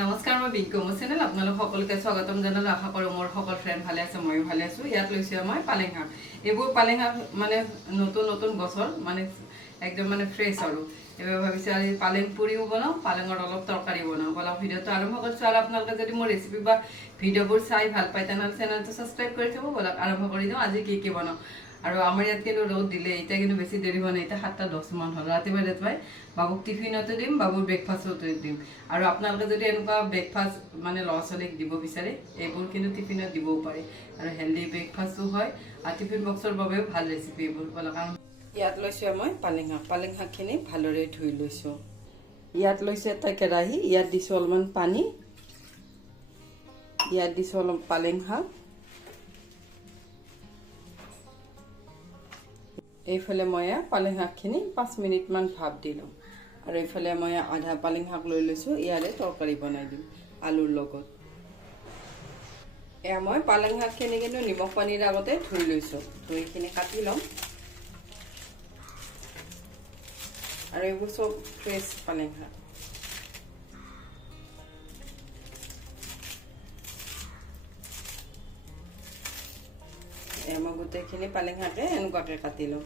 নমস্কাৰ, মই বিংকু মোৰ চেনেল আপোনালোক সকলোকে স্বাগতম জনালোঁ। আশা কৰোঁ মোৰ সকলো ফ্ৰেণ্ড ভালে আছে, ময়ো ভালে আছোঁ। ইয়াত লৈছোঁ মই পালেং শাক। এইবোৰ পালেং শাক মানে নতুন নতুন গছৰ মানে একদম মানে ফ্ৰেছ আৰু এইবাৰ ভাবিছোঁ আজি পালেং পুৰিও বনাওঁ, পালেঙৰ অলপ তৰকাৰী বনাওঁ। বলক ভিডিঅ'টো আৰম্ভ কৰিছোঁ। আৰু আপোনালোকে যদি মোৰ ৰেচিপি বা ভিডিঅ'বোৰ চাই ভাল পায় তেনেহ'লে চেনেলটো ছাবস্ক্ৰাইব কৰি থ'ব। বলক আৰম্ভ কৰি দিওঁ আজি কি বনাওঁ। আৰু আমাৰ ইয়াত কিন্তু ৰ'দ দিলে, এতিয়া কিন্তু বেছি দেৰি হোৱা নাই, এতিয়া 7:10 মান হ'ল। ৰাতিপুৱাই বাবুক টিফিনতো দিম, বাবুৰ ব্ৰেকফাষ্টতো দিম। আৰু আপোনালোকে যদি এনেকুৱা ব্ৰেকফাষ্ট মানে ল'ৰা ছোৱালীক দিব বিচাৰে, এইবোৰ কিন্তু টিফিনত দিবও পাৰে আৰু হেল্ডি ব্ৰেকফাষ্টো হয় আৰু টিফিন বক্সৰ বাবেও ভাল ৰেচিপি এইবোৰ। কাৰণ ইয়াত লৈছোঁ মই পালেং শাকখিনি ভালদৰে ধুই লৈছোঁ। ইয়াত লৈছোঁ এটা কেৰাহী, ইয়াত দিছোঁ অলপমান পানী, ইয়াত দিছোঁ অলপ পালেং শাক, এইফালে মই পালেং শাকখিনি 5 মিনিটমান ভাপ দিলোঁ। আৰু এইফালে মই আধা পালেং শাক লৈ লৈছোঁ, ইয়াৰে তৰকাৰী বনাই দিম আলুৰ লগত। এয়া মই পালেং শাকখিনি কিন্তু নিমখ পানীৰ আগতে ধুই লৈছোঁ, ধুই এইখিনি কাটি ল'ম। আৰু এইবোৰ চব ফ্ৰেছ পালেং শাক। মই গোটেইখিনি পালেং শাকে এনেকুৱাকৈ কাটি লওঁ।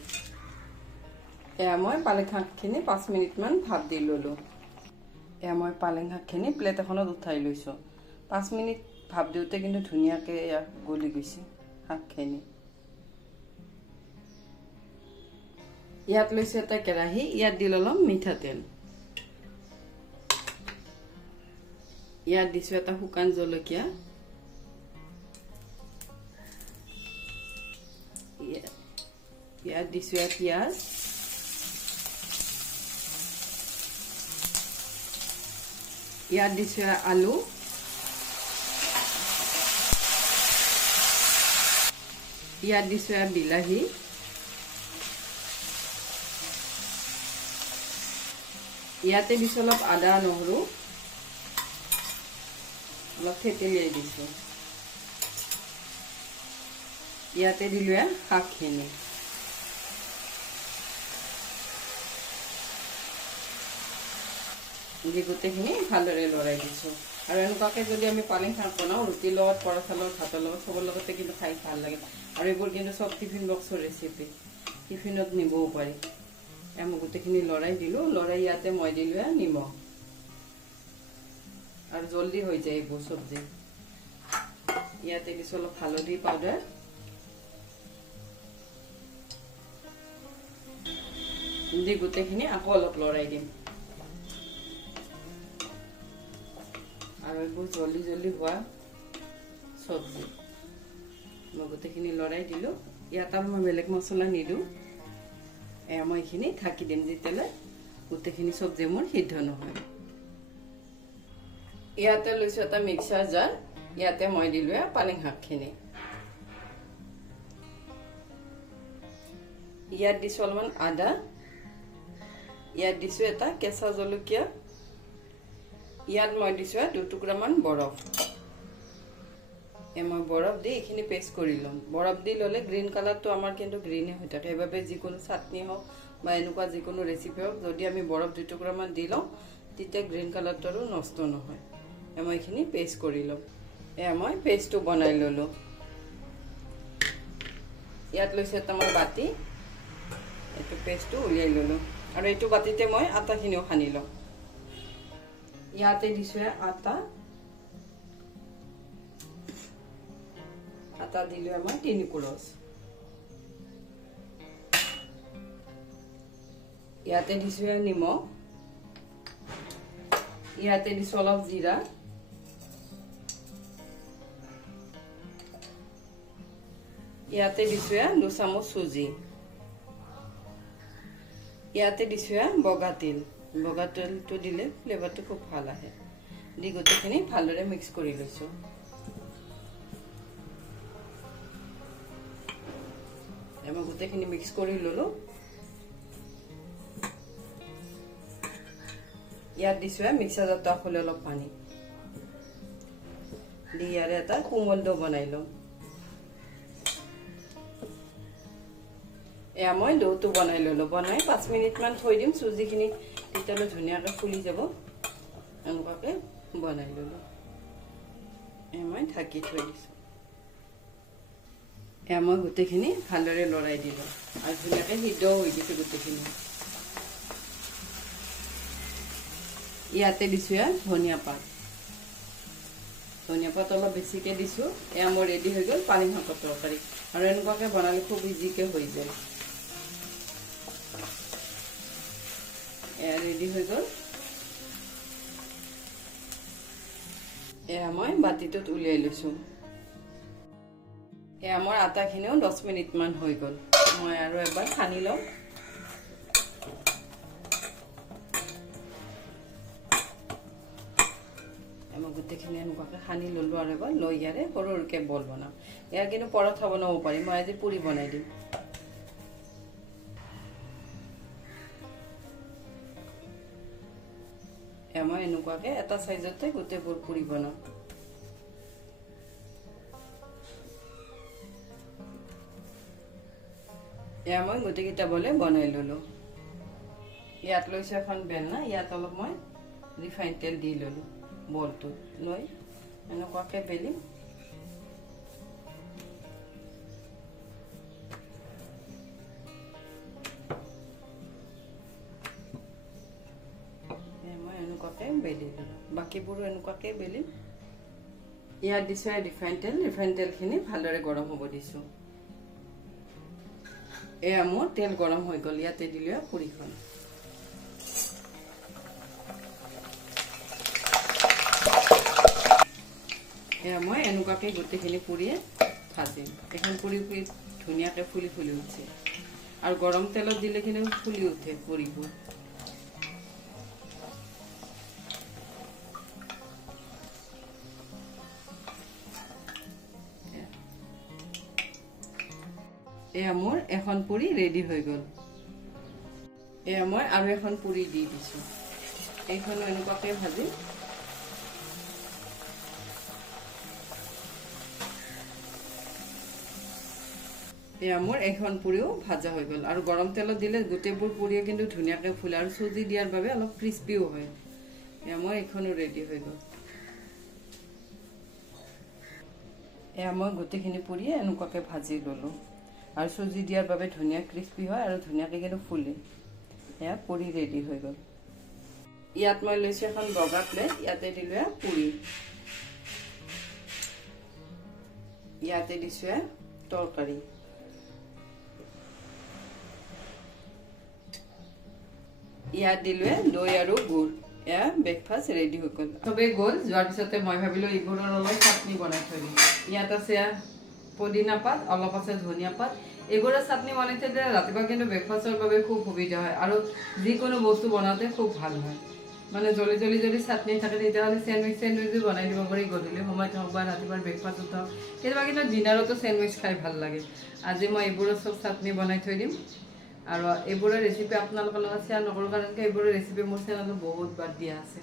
এয়া মই পালেং শাকখিনি 5 মিনিটমান ভাপ দি ল'লোঁ। এয়া মই পালেং শাকখিনি প্লেট এখনত উঠাই লৈছোঁ। 5 মিনিট ভাপ দিওঁতে কিন্তু ধুনীয়াকৈ ইয়াত গলি গৈছে শাকখিনি। ইয়াত লৈছোঁ এটা কেৰাহী, ইয়াত দি ল'ম মিঠাতেল, ইয়াত দিছোঁ এটা শুকান জলকীয়া, ইয়াত দিছোঁ পিঁয়াজ, ইয়াত দিছোঁ আলু, ইয়াত দিছোঁ বিলাহী, ইয়াতে দিছোঁ অলপ আদা নহৰু, অলপ থেতেলিয়াই দিছোঁ। ইয়াতে দিলোঁ শাকখিনি। দি গোটেইখিনি ভালদৰে লৰাই দিছোঁ। আৰু এনেকুৱাকৈ যদি আমি পালেং শাক বনাওঁ, ৰুটিৰ লগত, পৰঠাৰ লগত, ভাতৰ লগত, চবৰ লগতে কিন্তু খাই ভাল লাগে। আৰু এইবোৰ কিন্তু চব টিফিন বক্সৰ ৰেচিপি, টিফিনত নিবও পাৰি। মই গোটেইখিনি লৰাই দিলোঁ, লৰাই ইয়াতে মই দিলোঁ নিমখ। আৰু জলদি হৈ যায় এইবোৰ চব্জি। ইয়াতে দিছোঁ অলপ হালধি পাউডাৰ, দি গোটেইখিনি আকৌ অলপ লৰাই দিম। আৰু এইবোৰ জলদি হোৱা চব্জি মই গোটেইখিনি লৰাই দিলোঁ। ইয়াত আৰু মই বেলেগ মছলা নিদিওঁ। মই এইখিনি ঢাকি দিম যেতিয়ালৈ গোটেইখিনি চব্জি মোৰ সিদ্ধ নহয়। ইয়াতে লৈছোঁ এটা মিক্সাৰ জাৰ, ইয়াতে মই দিলোঁ পালেং শাকখিনি। ইয়াত দিছোঁ অলপমান আদা, ইয়াত দিছোঁ এটা কেঁচা জলকীয়া, ইয়াত মই দিছোঁ 2 টুকুৰামান বৰফ। মই বৰফ দি এইখিনি পেষ্ট কৰি ল'ম। বৰফ দি ল'লে গ্ৰীণ কালাৰটো আমাৰ কিন্তু গ্ৰীণে হৈ থাকে। সেইবাবে যিকোনো চাটনি হওক বা এনেকুৱা যিকোনো ৰেচিপি হওক, যদি আমি বৰফ 2 টুকুৰামান দি লওঁ তেতিয়া গ্ৰীণ কালাৰটো আৰু নষ্ট নহয়। মই এইখিনি পেষ্ট কৰি ল'ম। মই পেষ্টটো বনাই ল'লোঁ। ইয়াত লৈছোঁ এটা মই বাতি, এইটো পেষ্টটো উলিয়াই ল'লোঁ। আৰু এইটো বাতিতে মই আটাখিনিও সানি লওঁ। ইয়াতে দিছোঁ আটা দিলোঁ মই 3 কোৰচ। ইয়াতে দিছোঁ নিমখ, ইয়াতে দিছোঁ অলপ জিৰা, ইয়াতে দিছোঁ 2 চামুচ চুজি, ইয়াতে দিছোঁ বগা তিল। বগা তেলটো দিলে ফ্লেভাৰটো খুব ভাল আহে। দি গোটেইখিনি ভালদৰে মিক্স কৰি লৈছোঁ। মই গোটেইখিনি মিক্স কৰি ল'লোঁ। ইয়াত দিছোঁ মিক্সাৰ জাৰটো খুলি অলপ পানী দি ইয়াৰে এটা কোমল ডো বনাই ল'ম। এয়া মই ডোটো বনাই ল'লোঁ। বনাই 5 মিনিটমান থৈ দিম। চুজিখিনি তেতিয়ালৈ ধুনীয়াকৈ ফুলি যাব। এনেকুৱাকৈ বনাই ল'লোঁ মই ঢাকি থৈ দিছোঁ মই গোটেইখিনি ভালদৰে লৰাই দিলোঁ আৰু ধুনীয়াকৈ সিদ্ধও হৈ দিছে গোটেইখিনি ইয়াতে দিছোঁ ধনিয়া পাত অলপ বেছিকৈ দিছোঁ মোৰ ৰেডি হৈ গ'ল পালেং শাকৰ তৰকাৰী আৰু এনেকুৱাকৈ বনালে খুব ইজিকৈ হৈ যায় ৰেডি হৈ গ'ল মই বাতিটোত উলিয়াই লৈছোঁ মোৰ আটাখিনিও 10 মিনিটমান হৈ গ'ল মই আৰু এবাৰ সানি লওঁ মই গোটেইখিনি এনেকুৱাকৈ সানি ল'লোঁ আৰু এবাৰ লৈ ইয়াৰে সৰু সৰুকৈ বল বনাম ইয়াৰ কিন্তু পৰঠা বনাব পাৰি মই আজি পুৰি বনাই দিম মই এনেকুৱাকৈ এটা চাইজতে গোটেইবোৰ পুৰি বনাম মই গোটেইকেইটা বলে বনাই ল'লোঁ ইয়াত লৈছোঁ এখন বেলনা ইয়াত অলপ মই ৰিফাইন তেল দি ল'লোঁ বলটোত লৈ এনেকুৱাকৈ বেলিম মই এনেকুৱাকৈ বেলি দিলোঁ বাকীবোৰো এনেকুৱাকৈ বেলিম ইয়াত দিছোঁ ৰিফাইন তেলখিনি ভালদৰে গৰম হ'ব দিছোঁ মোৰ তেল গৰম হৈ গ'ল ইয়াতে দিলোঁ পুৰিখন মই এনেকুৱাকৈ গোটেইখিনি পুৰিয়ে ভাজিম এখন পুৰি ধুনীয়াকৈ ফুলি উঠছে আৰু গৰম তেলত দিলে কিন্তু ফুলি উঠে পুৰিবোৰ মোৰ এখন পুৰি ৰেডি হৈ গ'ল মই আৰু এখন পুৰি দি দিছোঁ এইখনো এনেকুৱাকৈ ভাজি মোৰ এখন পুৰিও ভাজা হৈ গ'ল আৰু গৰম তেলত দিলে গোটেইবোৰ পুৰিয়ে কিন্তু ধুনীয়াকৈ ফুলে আৰু চুজি দিয়াৰ বাবে অলপ ক্ৰিস্পিও হয় মোৰ এইখনো ৰেডি হৈ গ'ল মই গোটেইখিনি পুৰিয়ে এনেকুৱাকৈ ভাজি ল'লোঁ আৰু চুজি দিয়াৰ বাবে ধুনীয়া ক্ৰিস্পি হয় আৰু ধুনীয়াকৈ কিন্তু ফুলে পুৰি ৰেডি হৈ গ'ল ইয়াত মই লৈছোঁ এখন বগা প্লেট ইয়াতে দিলোঁ পুৰি ইয়াতে দিছোঁ তৰকাৰী ইয়াত দিলোঁ দৈ আৰু গুড় ব্ৰেকফাষ্ট ৰেডি হৈ গ'ল চবেই গ'ল যোৱাৰ পিছতে মই ভাবিলোঁ এইবোৰৰ অলপ চাটনি বনাই থৈ দিম ইয়াত আছে পুদিনা পাত অলপ আছে ধনিয়া পাত এইবোৰৰ চাটনি বনাই থৈ দিলে ৰাতিপুৱা কিন্তু ব্ৰেকফাষ্টৰ বাবে খুব সুবিধা হয় আৰু যিকোনো বস্তু বনাওঁতে খুব ভাল হয় মানে জলদি যদি চাটনি থাকে তেতিয়াহ'লে চেণ্ডউইচো বনাই দিব পাৰি গধূলি সময়ত হওক বা ৰাতিপুৱাৰ ব্ৰেকফাষ্টত হওক কেতিয়াবা কিন্তু ডিনাৰতো চেণ্ডউইচ খাই ভাল লাগে আজি মই এইবোৰৰ চব চাটনি বনাই থৈ দিম আৰু এইবোৰৰ ৰেচিপি আপোনালোকৰ লগত শ্বেয়াৰ নকৰোঁ কাৰণ এইবোৰৰ ৰেচিপি মোৰ চেনেলত বহুত বাৰ দিয়া আছে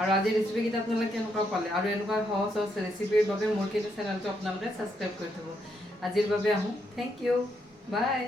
আৰু আজি ৰেচিপিকেইটা আপোনালোকে কেনেকুৱা পালে আৰু এনেকুৱা সহজ ৰেচিপিৰ বাবে মোৰ কিন্তু চেনেলটো আপোনালোকে ছাবস্ক্ৰাইব কৰি থ'ব আজিৰ বাবে আহোঁ থেংক ইউ বাই